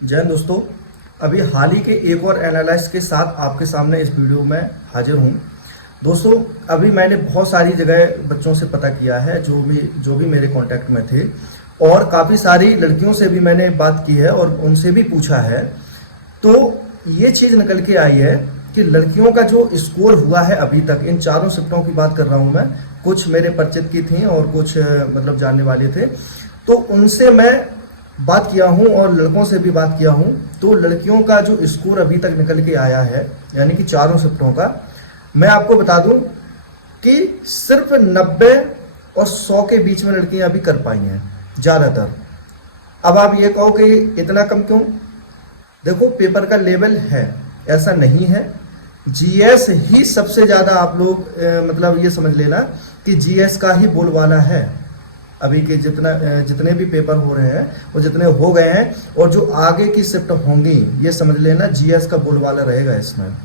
जय हिंद दोस्तों। अभी हाल ही के एक और एनालिसिस के साथ आपके सामने इस वीडियो में हाजिर हूँ। दोस्तों, अभी मैंने बहुत सारी जगह बच्चों से पता किया है जो भी मेरे कांटेक्ट में थे, और काफ़ी सारी लड़कियों से भी मैंने बात की है और उनसे भी पूछा है। तो ये चीज़ निकल के आई है कि लड़कियों का जो स्कोर हुआ है अभी तक, इन चारों शिफ्टों की बात कर रहा हूँ मैं, कुछ मेरे परिचित की थी और कुछ मतलब जानने वाले थे, तो उनसे मैं बात किया हूं और लड़कों से भी बात किया हूं। तो लड़कियों का जो स्कोर अभी तक निकल के आया है, यानी कि चारों शिफ्टों का, मैं आपको बता दूं कि सिर्फ 90 और 100 के बीच में लड़कियां अभी कर पाई हैं ज़्यादातर। अब आप ये कहो कि इतना कम क्यों? देखो, पेपर का लेवल है, ऐसा नहीं है। जीएस ही सबसे ज़्यादा आप लोग मतलब ये समझ लेना कि जीएस का ही बोलबाला है। अभी के जितने भी पेपर हो रहे हैं वो जितने हो गए हैं, और जो आगे की शिफ्ट होंगी, ये समझ लेना जीएस का बोलबाला रहेगा इसमें।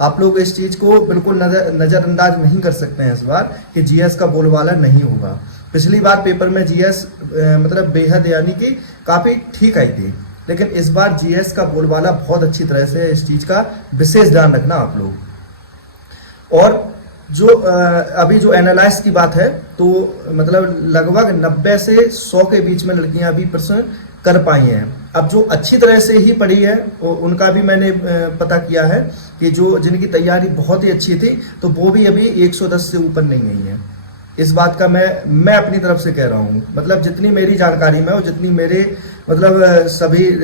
आप लोग इस चीज़ को बिल्कुल नज़रअंदाज नहीं कर सकते हैं इस बार कि जीएस का बोलबाला नहीं होगा। पिछली बार पेपर में जीएस मतलब बेहद यानी कि काफ़ी ठीक आई थी, लेकिन इस बार जीएस का बोलबाला बहुत अच्छी तरह से, इस चीज़ का विशेष ध्यान रखना आप लोग। और जो अभी जो एनालाइज की बात है, तो मतलब लगभग 90 से 100 के बीच में लड़कियां अभी प्रश्न कर पाई हैं। अब जो अच्छी तरह से ही पढ़ी है उनका भी मैंने पता किया है कि जो जिनकी तैयारी बहुत ही अच्छी थी, तो वो भी अभी 110 से ऊपर नहीं गई है। इस बात का मैं अपनी तरफ से कह रहा हूँ, मतलब जितनी मेरी जानकारी में और जितनी मेरे मतलब सभी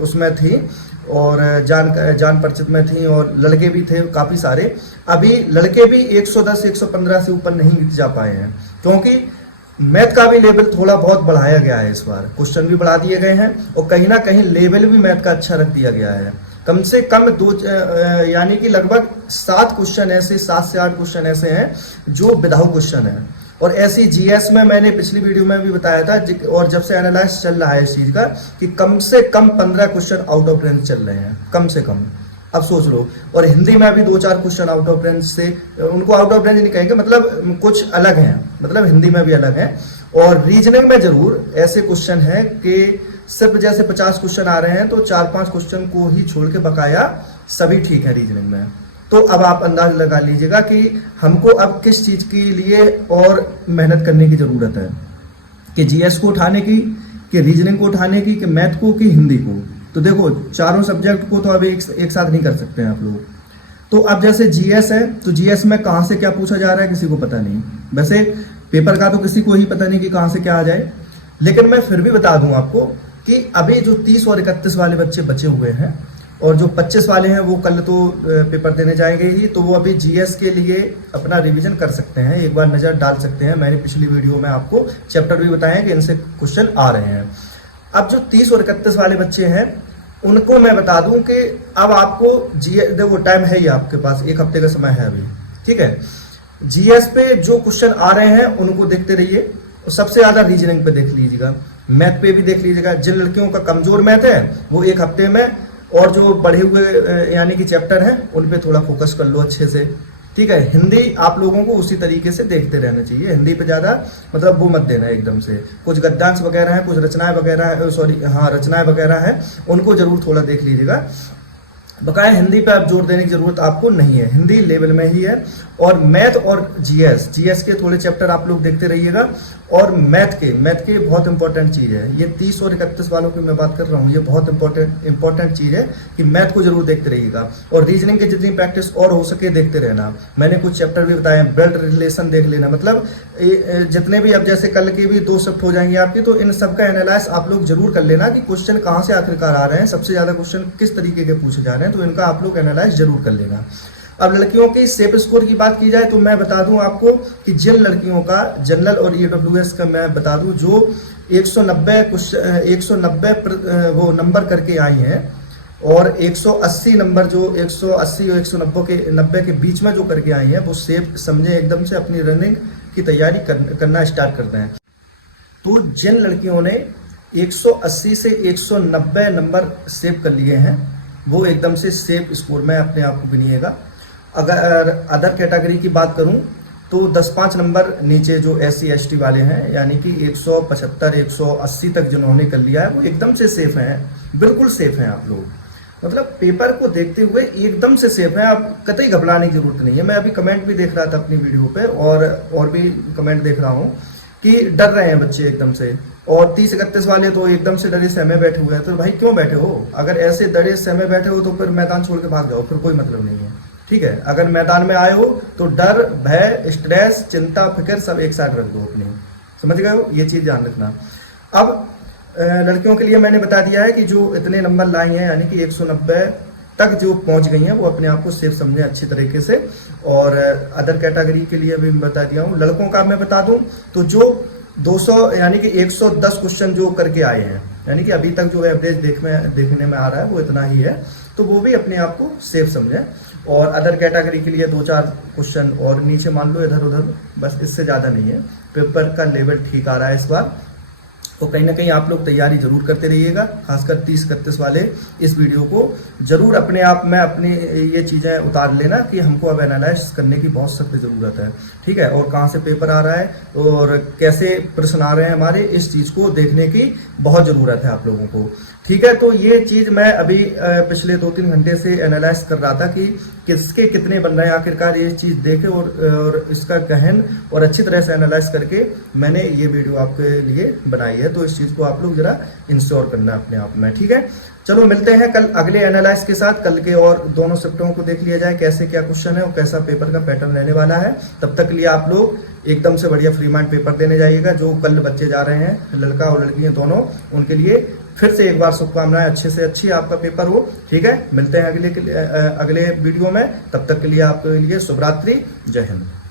उसमें थी और जान परिचित में थी, और लड़के भी थे काफ़ी सारे। अभी लड़के भी 110 115 से ऊपर नहीं जा पाए हैं, क्योंकि मैथ का भी लेवल थोड़ा बहुत बढ़ाया गया है। इस बार क्वेश्चन भी बढ़ा दिए गए हैं और कहीं ना कहीं लेवल भी मैथ का अच्छा रख दिया गया है। कम से कम यानी कि लगभग 7 क्वेश्चन ऐसे, 7 से 8 क्वेश्चन ऐसे हैं जो विदाउट क्वेश्चन है। और ऐसी जीएस में मैंने पिछली वीडियो में भी बताया था, और जब से एनालाइज चल रहा है इस चीज़ का, कि कम से कम 15 क्वेश्चन आउट ऑफ रेंज चल रहे हैं, कम से कम। अब सोच लो। और हिंदी में अभी 2-4 क्वेश्चन आउट ऑफ रेंज से, उनको आउट ऑफ रेंज नहीं कहेंगे, मतलब कुछ अलग हैं, मतलब हिंदी में भी अलग हैं। और रीजनिंग में जरूर ऐसे क्वेश्चन हैं कि सिर्फ जैसे 50 क्वेश्चन आ रहे हैं तो 4-5 क्वेश्चन को ही छोड़ के बकाया सभी ठीक है रीजनिंग में। तो अब आप अंदाज लगा लीजिएगा कि हमको अब किस चीज़ के लिए और मेहनत करने की ज़रूरत है, कि जीएस को उठाने की, कि रीजनिंग को उठाने की, कि मैथ को, कि हिंदी को। तो देखो, चारों सब्जेक्ट को तो अभी एक साथ नहीं कर सकते हैं आप लोग। तो अब जैसे जीएस है, तो जीएस में कहाँ से क्या पूछा जा रहा है किसी को पता नहीं। वैसे पेपर का तो किसी को ही पता नहीं कि कहाँ से क्या आ जाए, लेकिन मैं फिर भी बता दूं आपको कि अभी जो 30 और 31 वाले बच्चे बचे हुए हैं, और जो 25 वाले हैं वो कल तो पेपर देने जाएंगे ही, तो वो अभी जीएस के लिए अपना रिवीजन कर सकते हैं, एक बार नज़र डाल सकते हैं। मैंने पिछली वीडियो में आपको चैप्टर भी बताया कि इनसे क्वेश्चन आ रहे हैं। अब जो 30 और 31 वाले बच्चे हैं, उनको मैं बता दूं कि अब आपको जीएस, देखो टाइम है ही आपके पास, 1 हफ्ते का समय है अभी, ठीक है। जीएस पे जो क्वेश्चन आ रहे हैं उनको देखते रहिए, और सबसे ज़्यादा रीजनिंग पे देख लीजिएगा, मैथ पे भी देख लीजिएगा। जिन लड़कियों का कमजोर मैथ है वो 1 हफ्ते में, और जो बढ़े हुए यानी कि चैप्टर हैं उन पे थोड़ा फोकस कर लो अच्छे से, ठीक है। हिंदी आप लोगों को उसी तरीके से देखते रहना चाहिए, हिंदी पे ज़्यादा मतलब वो मत देना एकदम से। कुछ गद्यांश वगैरह हैं, कुछ रचनाएं वगैरह, रचनाएं वगैरह हैं, उनको जरूर थोड़ा देख लीजिएगा। बकाया हिंदी पे आप जोर देने की जरूरत आपको नहीं है, हिंदी लेवल में ही है। और मैथ और जीएस के थोड़े चैप्टर आप लोग देखते रहिएगा। और मैथ के बहुत इंपॉर्टेंट चीज़ है ये, 30 और 31 वालों की मैं बात कर रहा हूँ, ये बहुत इंपॉर्टेंट चीज़ है कि मैथ को जरूर देखते रहिएगा। और रीजनिंग की जितनी प्रैक्टिस और हो सके देखते रहना। मैंने कुछ चैप्टर भी बताए, ब्लड रिलेशन देख लेना, मतलब जितने भी, अब जैसे कल की भी 2 शिफ्ट हो जाएंगी आपकी, तो इन सबका एनालाइज आप लोग जरूर कर लेना कि क्वेश्चन कहाँ से आखिरकार आ रहे हैं, सबसे ज़्यादा क्वेश्चन किस तरीके के पूछे जा रहे हैं, तो इनका आप लोग एनालाइज जरूर कर लेना। अब लड़कियों की सेफ स्कोर की बात की जाए, तो मैं बता दूं आपको कि जिन लड़कियों का जनरल और ईडब्ल्यूएस का मैं बता दूं जो 190 वो नंबर करके आई हैं, और 180 नंबर, जो 180 और 190 के बीच में जो करके आई हैं, वो सेफ समझे एकदम से अपनी रनिंग की तैयारी करना स्टार्ट करते हैं। तो जिन लड़कियों ने 180 से 190 नंबर सेव कर लिए हैं, वो एकदम से सेफ स्कोर में अपने आप को गिनिएगा। अगर अदर कैटेगरी की बात करूं, तो 10-5 नंबर नीचे जो SC ST वाले हैं, यानी कि 175 180 तक जिन्होंने कर लिया है, वो एकदम से सेफ हैं। बिल्कुल सेफ हैं आप लोग। मतलब पेपर को देखते हुए एकदम से सेफ है, आप कतई घबराने की जरूरत नहीं है। मैं अभी कमेंट भी देख रहा था अपनी वीडियो पे, और भी कमेंट देख रहा हूँ कि डर रहे हैं बच्चे एकदम से, और 30-31 वाले तो एकदम से डरे सहमे बैठे हुए हैं। तो भाई क्यों बैठे हो? अगर ऐसे डरे सहमे बैठे हो तो फिर मैदान छोड़ के भाग जाओ, फिर कोई मतलब नहीं है। ठीक है, अगर मैदान में आए हो तो डर, भय, स्ट्रेस, चिंता, फिक्र सब एक साइड रख दो अपनी। समझ गए हो? ये चीज ध्यान रखना। अब लड़कियों के लिए मैंने बता दिया है कि जो इतने नंबर लाई हैं, यानी कि 190 तक जो पहुंच गई हैं, वो अपने आप को सेफ समझें अच्छी तरीके से। और अदर कैटेगरी के लिए भी मैं बता दिया हूँ। लड़कों का मैं बता दूं तो जो 200 यानी कि 110 क्वेश्चन जो करके आए हैं, यानी कि अभी तक जो एवरेज देखने में आ रहा है वो इतना ही है, तो वो भी अपने आप को सेफ समझें। और अदर कैटेगरी के लिए 2-4 क्वेश्चन और नीचे मान लो इधर उधर, बस इससे ज़्यादा नहीं है। पेपर का लेवल ठीक आ रहा है इस बार, तो कहीं ना कहीं आप लोग तैयारी जरूर करते रहिएगा। खासकर 30-31 वाले इस वीडियो को जरूर अपने आप में अपनी ये चीज़ें उतार लेना कि हमको अब एनालाइज करने की बहुत सख्त ज़रूरत है। ठीक है, और कहाँ से पेपर आ रहा है और कैसे प्रश्न आ रहे हैं हमारे, इस चीज़ को देखने की बहुत ज़रूरत है आप लोगों को। ठीक है, तो ये चीज़ मैं अभी पिछले 2-3 घंटे से एनालाइज कर रहा था कि किसके कितने बन रहे हैं। आखिरकार ये चीज़ देखे और इसका गहन और अच्छी तरह से एनालाइज करके मैंने ये वीडियो आपके लिए बनाई है। तो इस चीज़ को आप लोग जरा इंश्योर करना अपने आप में। ठीक है, चलो मिलते हैं कल अगले एनालाइज के साथ। कल के और दोनों शिफ्टों को देख लिया जाए कैसे क्या क्वेश्चन है और कैसा पेपर का पैटर्न रहने वाला है। तब तक के लिए आप लोग एकदम से बढ़िया फ्री माइंड पेपर देने जाइएगा। जो कल बच्चे जा रहे हैं, लड़का और लड़कियां दोनों, उनके लिए फिर से एक बार शुभकामनाएं, अच्छे से अच्छी आपका पेपर हो। ठीक है, मिलते हैं अगले वीडियो में। तब तक के लिए आपके लिए शुभ रात्रि, जय हिंद।